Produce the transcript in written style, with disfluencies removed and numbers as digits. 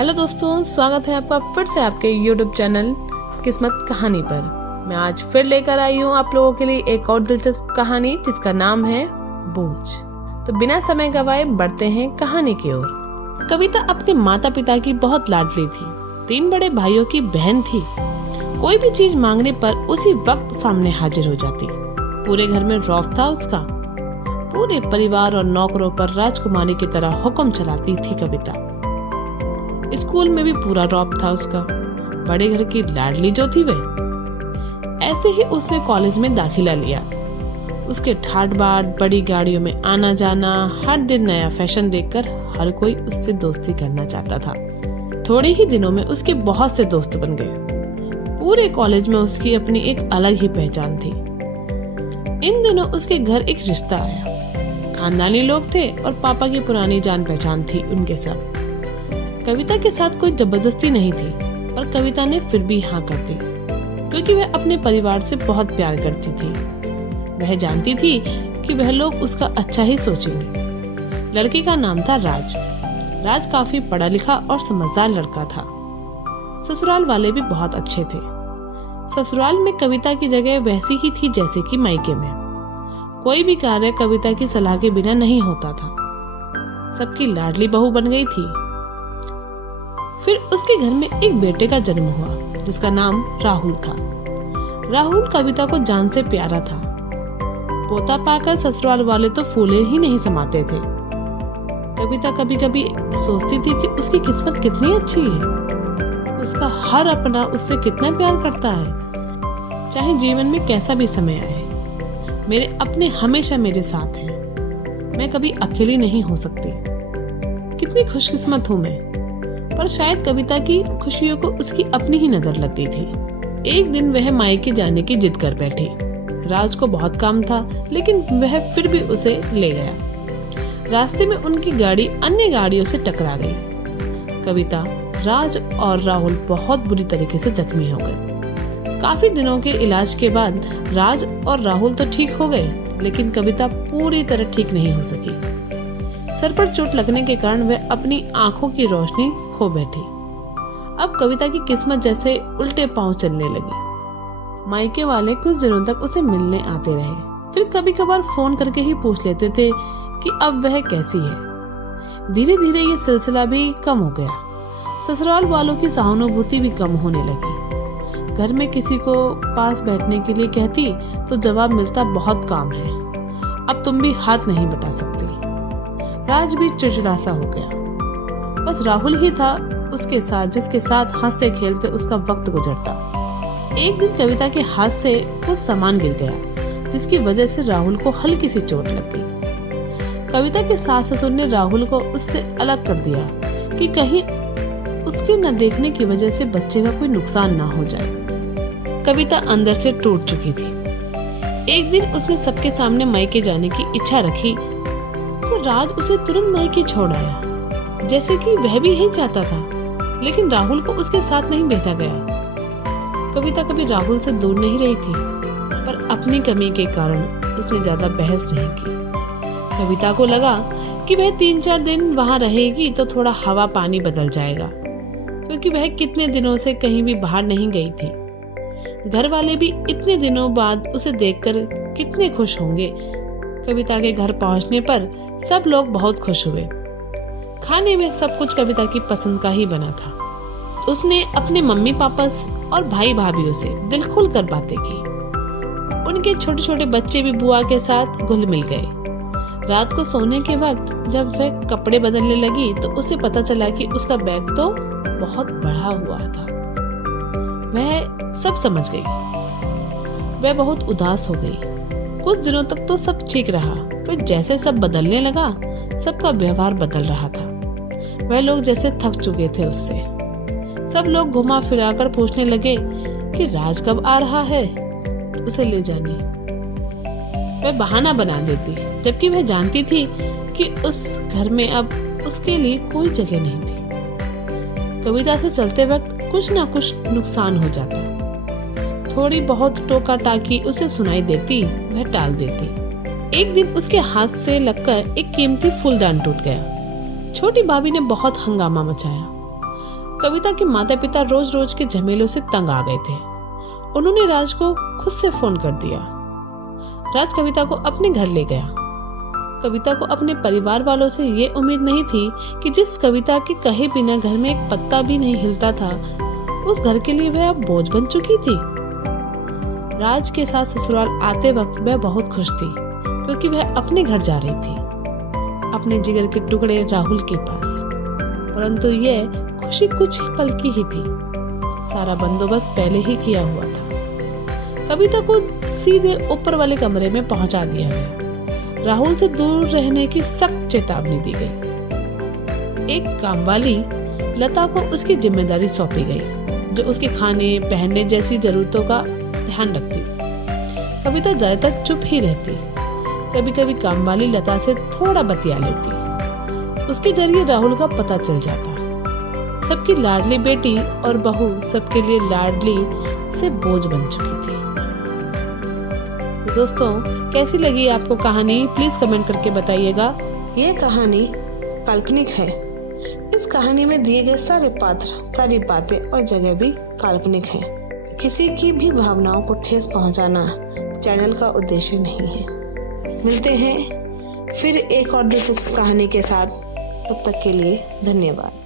Hello दोस्तों, स्वागत है आपका फिर से आपके YouTube चैनल किस्मत कहानी पर। मैं आज फिर लेकर आई हूँ आप लोगों के लिए एक और दिलचस्प कहानी जिसका नाम है बोझ। तो बिना समय गवाए बढ़ते हैं कहानी की ओर। कविता अपने माता पिता की बहुत लाडली थी। 3 बड़े भाइयों की बहन थी। कोई भी चीज मांगने पर उसी वक्त सामने हाजिर हो जाती। पूरे घर में रौब था उसका। पूरे परिवार और नौकरों पर राजकुमारी की तरह हुक्म चलाती थी कविता। स्कूल में भी पूरा रौब था उसका। बड़े घर की लाडली जो थी वह। ऐसे ही उसने कॉलेज में दाखिला लिया। उसके ठाट बाट, बड़ी गाड़ियों में आना जाना, हर दिन नया फैशन देखकर हर कोई उससे दोस्ती करना चाहता था। थोड़े ही दिनों में उसके बहुत से दोस्त बन गए। पूरे कॉलेज में उसकी अपनी एक अलग ही पहचान थी। इन दिनों उसके घर एक रिश्ता आया। खानदानी लोग थे और पापा की पुरानी जान पहचान थी उनके साथ। कविता के साथ कोई जबरदस्ती नहीं थी, पर कविता ने फिर भी हाँ कर दी, क्योंकि वह अपने परिवार से बहुत प्यार करती थी। वह जानती थी कि वह लोग उसका अच्छा ही सोचेंगे। लड़के का नाम था राज। राज काफी पढ़ा लिखा और समझदार लड़का था। ससुराल वाले भी बहुत अच्छे थे। ससुराल में कविता की जगह वैसी ही थी जैसे कि मायके में। कोई भी कार्य कविता की सलाह के बिना नहीं होता था। सबकी लाडली बहू बन गई थी। फिर उसके घर में एक बेटे का जन्म हुआ जिसका नाम राहुल था। राहुल कविता को जान से प्यारा था। पोता पाकर ससुराल वाले तो फूले ही नहीं समाते थे। कविता कभी कभी सोचती थी कि उसकी किस्मत कितनी अच्छी है। उसका हर अपना उससे कितना प्यार करता है। चाहे जीवन में कैसा भी समय आए, मेरे अपने हमेशा मेरे साथ हैं। मैं कभी अकेली नहीं हो सकती। कितनी खुशकिस्मत हूँ मैं। पर शायद कविता की खुशियों को उसकी अपनी ही नजर लग गई थी। एक दिन वह मायके जाने की जिद कर बैठी। राज को बहुत काम था, लेकिन वह फिर भी उसे ले गया। रास्ते में उनकी गाड़ी अन्य गाड़ियों से टकरा गई। कविता, राज और राहुल बहुत बुरी तरीके से जख्मी हो गए। काफी दिनों के इलाज के बाद राज और राहुल तो ठीक हो गए, लेकिन कविता पूरी तरह ठीक नहीं हो सकी। सर पर चोट लगने के कारण वह अपनी आंखों की रोशनी खो बैठी। अब कविता की किस्मत जैसे उल्टे पांव चलने लगी। मायके वाले कुछ दिनों तक उसे मिलने आते रहे। फिर कभी कभार फोन करके ही पूछ लेते थे कि अब वह कैसी है। धीरे धीरे ये सिलसिला भी कम हो गया। ससुराल वालों की सहानुभूति भी कम होने लगी। घर में किसी को पास बैठने के लिए कहती तो जवाब मिलता, बहुत काम है, अब तुम भी हाथ नहीं बटा सकती। राज भी चिड़चिड़ा सा हो गया। बस राहुल ही था उसके साथ, जिसके साथ हंसते खेलते उसका वक्त गुजरता। एक दिन कविता के हाथ से कुछ सामान गिर गया, जिसकी वजह से राहुल को हल्की सी चोट लग गई। कविता के सास ससुर ने राहुल को उससे अलग कर दिया कि कहीं उसके न देखने की वजह से बच्चे का कोई नुकसान ना हो जाए। कविता अंदर से टूट चुकी थी। एक दिन उसने सबके सामने मायके जाने की इच्छा रखी तो राज उसे तुरंत मायके छोड़ आया, जैसे कि वह भी यही चाहता था। लेकिन राहुल को उसके साथ नहीं भेजा गया। कविता कभी राहुल से दूर नहीं रही थी, पर अपनी कमी के कारण उसने ज्यादा बहस नहीं की। कविता को लगा कि वह 3-4 दिन वहां रहेगी तो थोड़ा हवा पानी बदल जाएगा, क्योंकि वह कितने दिनों से कहीं भी बाहर नहीं गई थी। घर वाले भी इतने दिनों बाद उसे देखकर कितने खुश होंगे। कविता के घर पहुंचने पर सब लोग बहुत खुश हुए। खाने में सब कुछ कविता की पसंद का ही बना था। उसने अपने मम्मी पापा और भाई भाभीयों से दिल खोल कर बातें की। उनके छोटे छोटे बच्चे भी बुआ के साथ घुल मिल गए। रात को सोने के वक्त जब वह कपड़े बदलने लगी तो उसे पता चला कि उसका बैग तो बहुत बड़ा हुआ था। वह सब समझ गई। वह बहुत उदास हो गई। कुछ दिनों तक तो सब ठीक रहा, फिर जैसे सब बदलने लगा, सबका व्यवहार बदल रहा था। वह लोग जैसे थक चुके थे उससे। सब लोग घुमा फिरा कर पूछने लगे कि राज कब आ रहा है उसे ले जाने। वह बहाना बना देती, जबकि वह जानती थी कि उस घर में अब उसके लिए कोई जगह नहीं थी। कविता से चलते वक्त कुछ ना कुछ नुकसान हो जाता। थोड़ी बहुत टोका टाकी उसे सुनाई देती, वह टाल देती। एक दिन उसके हाथ से लगकर एक कीमती फूलदान टूट गया। छोटी भाभी ने बहुत हंगामा मचाया। कविता के माता पिता रोज रोज के झमेलों से तंग आ गए थे। उन्होंने राज को खुद से फोन कर दिया। राज कविता को अपने घर ले गया। कविता को अपने परिवार वालों से ये उम्मीद नहीं थी कि जिस कविता के कहे बिना घर में एक पत्ता भी नहीं हिलता था, उस घर के लिए वह अब बोझ बन चुकी थी। राज के साथ ससुराल आते वक्त वह बहुत खुश थी, क्योंकि वह अपने घर जा रही थी, अपने जिगर के टुकड़े राहुल के पास। परंतु यह खुशी कुछ पल की ही थी। सारा बंदोबस्त पहले ही किया हुआ था। कविता को सीधे ऊपर वाले कमरे में पहुंचा दिया गया। राहुल से दूर रहने की सख्त चेतावनी दी गई। एक कामवाली लता को उसकी जिम्मेदारी सौंपी गई, जो उसके खाने पहनने जैसी जरूरतों का ध्यान रखती। कविता ज्यादातर चुप ही रहती। कभी कभी कामवाली लता से थोड़ा बतिया लेती। उसके जरिए राहुल का पता चल जाता। सबकी लाडली बेटी और बहू सबके लिए लाडली से बोझ बन चुकी थी। तो दोस्तों, कैसी लगी आपको कहानी, प्लीज कमेंट करके बताइएगा। ये कहानी काल्पनिक है। इस कहानी में दिए गए सारे पात्र, सारी बातें और जगह भी काल्पनिक हैं। किसी की भी भावनाओं को ठेस पहुंचाना चैनल का उद्देश्य नहीं है। मिलते हैं फिर एक और दिलचस्प कहानी के साथ। तब तक के लिए धन्यवाद।